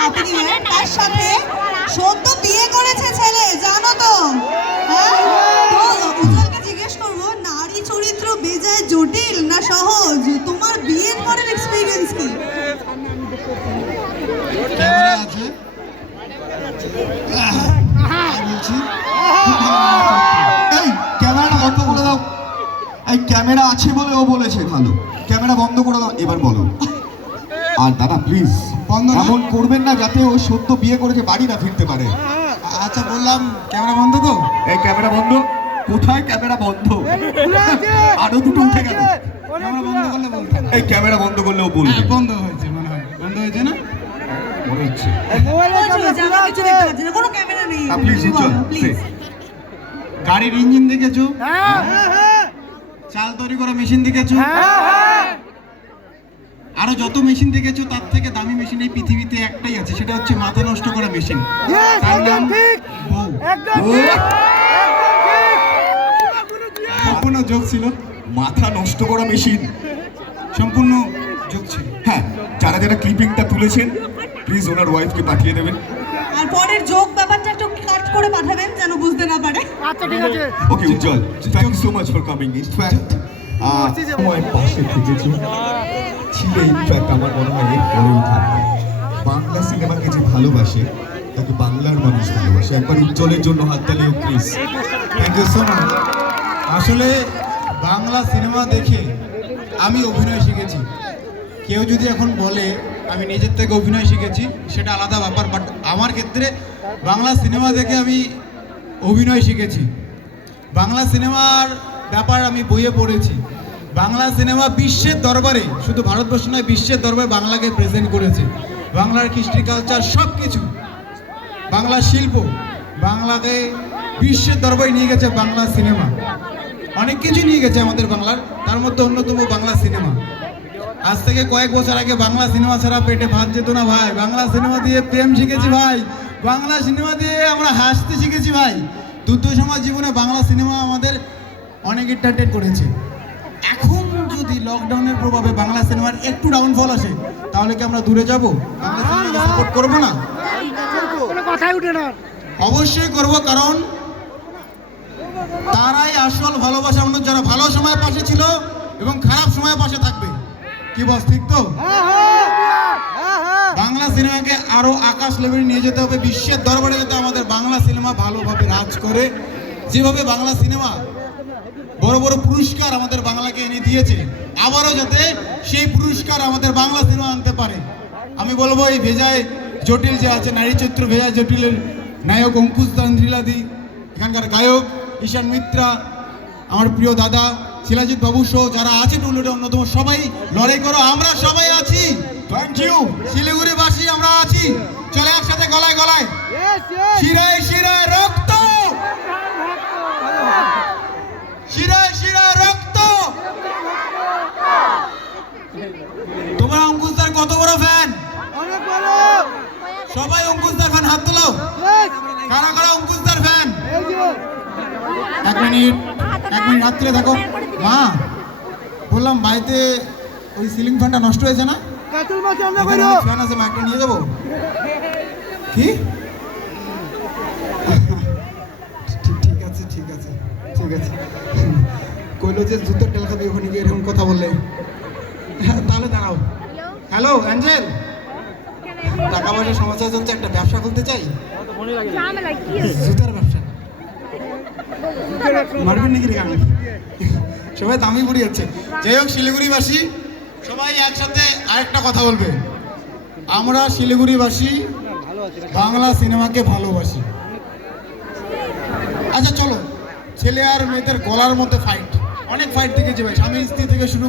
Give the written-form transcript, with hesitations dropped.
হাতে নিয়ে, তার সাথে সদ্য বিয়ে করেছে ছেলে, জানো তো? হ্যাঁ, তো উজ্জ্বলকে জিজ্ঞেস করবো, নারী চরিত্র বেজায় জটিল না সহজ? তোমার বিয়ের পরের এক্সপিরিয়েন্স কি? ক্যামেরা আছে বলছি, এই ক্যামেরাটা বন্ধ করে দাও। এই ক্যামেরা আছে বলে ও বলেছে ভালো, ক্যামেরা বন্ধ করে দাও এবার বলো। আর দাদা প্লিজ বন্ধ না? এমন করবেন না যাতে ও সত্য বিয়ে করেছে বাড়ি না ফিরতে পারে। আচ্ছা বললাম ক্যামেরা বন্ধ তো? এই ক্যামেরা বন্ধ কোথায়? ক্যামেরা বন্ধ, আরো দুটো উঠে গেল। ক্যামেরা বন্ধ করলে বলতে হবে। এই ক্যামেরা বন্ধ করলে ও বলবে। হ্যাঁ, বন্ধ হয়েছে মনে হয়, বন্ধ হয়েছে না? মনে হচ্ছে কোনো ক্যামেরা নেই, প্লিজ উজ্জ্বল প্লিজ। গাড়ির ইঞ্জিন দেখেছো? চাল তৈরি করা মেশিন দেখেছো? আরো যত মেশিন দেখেছো তার থেকে দামি মেশিন এই পৃথিবীতে একটাই আছে, সেটা হচ্ছে মাথা নষ্ট করা মেশিন। তার নাম বউ। সম্পূর্ণ যোগ ছিল, মাথা নষ্ট করা মেশিন। সম্পূর্ণ যোগ ছিল। হ্যাঁ, যারা যারা ক্লিপিংটা তুলেছেন প্লিজ ওনার ওয়াইফকে পাঠিয়ে দেবেন। আর পরের যোগ ব্যাপারটা একটু কাট করে পাঠাবেন যেন বুঝতে না পারে। আচ্ছা ঠিক আছে। Okay Ujjwal, thank you so much for coming. In fact আমার পাশে থেকেছো, ছিলে। ইনফ্যাক্ট আমার মনে হয় এর পরেও থাকবে। বাংলা সিনেমাকে যে ভালোবাসে তাকে বাংলার মানুষ ভালোবাসে। একবার উজ্জ্বলের জন্য হাততালি হোক please. Thank you so much. আসলে বাংলা সিনেমা দেখে আমি অভিনয় শিখেছি। কেউ যদি এখন বলে আমি নিজের থেকে অভিনয় শিখেছি, সেটা আলাদা ব্যাপার, বাট আমার ক্ষেত্রে বাংলা সিনেমা দেখে আমি অভিনয় শিখেছি। বাংলা সিনেমার ব্যাপার আমি বইয়ে পড়েছি। বাংলা সিনেমা বিশ্বের দরবারে, শুধু ভারতবর্ষ নয়, বিশ্বের দরবারে বাংলাকে প্রেজেন্ট করেছে। বাংলার কৃষ্টি কালচার সব কিছু, বাংলা শিল্প, বাংলাকে বিশ্বের দরবারে নিয়ে গেছে বাংলা সিনেমা। অনেক কিছু নিয়ে গেছে আমাদের বাংলার, তার মধ্যে অন্যতম বাংলা সিনেমা। আজ থেকে কয়েক বছর আগে বাংলা সিনেমা ছাড়া পেটে ভাত যেত না ভাই। বাংলা সিনেমা দিয়ে প্রেম শিখেছি ভাই, বাংলা সিনেমা দিয়ে আমরা হাসতে শিখেছি ভাই। দুর্দশার জীবনে বাংলা সিনেমা আমাদের অনেক এন্টারটেইন করেছে। এখন যদি লকডাউনের প্রভাবে বাংলা সিনেমার একটু ডাউনফল আসে, তাহলে কি আমরা দূরে যাব? বাংলা সিনেমাকে সাপোর্ট করবো না? কোনো কথাই উঠে না। অবশ্যই করব, কারণ তারাই আসল ভালোবাসা মানুষ, যারা ভালো সময় পাশে ছিল এবং খারাপ সময় পাশে থাকবে। কি বস, ঠিক তো? বাংলা সিনেমাকে আরো আকাশ লেভেলে নিয়ে যেতে হবে, বিশ্বের দরবারে যাতে আমাদের বাংলা সিনেমা ভালোভাবে রাজ করে। যেভাবে বাংলা সিনেমা বড় বড় পুরস্কার আমাদের বাংলাকে এনে দিয়েছে, আবারও যাতে সেই পুরস্কার আমাদের বাংলা সিনেমা আনতে পারে। আমি বলবো এই ভেজায় জটিল যে আছে, নারী চরিত্র ভেজায় জটিলের নায়ক অঙ্কুশ ত্রিলাদি, এখানকার গায়ক ঈশান মিত্রা, আমার প্রিয় দাদা শিলাজিৎ বাবু সহ যারা আছে টুলুটে অন্যতম, সবাই লড়াই করো, আমরা সবাই আছি। Thank you. শিলিগুড়িবাসী আমরা আছি, চলে একসাথে গলায় গলায়, শিরায় শিরায় রক্ত, শিরায় শিরায় রক্ত। তোমরা অঙ্কুশদার কত বড় ফ্যান? সবাই অঙ্কুশদার ফ্যান, হাত তোলো। কারা কারা অঙ্কুশদার ফ্যান? এক মিনিট হাত তুলে থাকো। মা, বললাম বাড়িতে ওই সিলিং ফ্যানটা নষ্ট হয়েছে না? ফ্যান আছে, মা একটা নিয়ে যাবো? কি? ঠিক আছে ঠিক আছে ঠিক আছে। কইলো যে জুতোর তেল খাবি, ওখানে গিয়ে এরকম কথা বললে। তাহলে দাঁড়াও। হ্যালো অ্যাঞ্জেল, টাকা পয়সার সমস্যা চলছে, একটা ব্যবসা খুলতে চাই, জুতার ব্যবসা। মারবেন নাকি রে? সবাই দামি বুড়ি হচ্ছে। যাই হোক, শিলিগুড়িবাসী সবাই একসাথে আরেকটা কথা বলবে, আমরা শিলিগুড়িবাসী বাংলা সিনেমাকে ভালোবাসি। আচ্ছা চলো, ছেলে আর মেয়েদের গলার মধ্যে ফাইট, অনেক ফাইট দেখেছি ভাই, স্বামী স্ত্রী থেকে শুরু করে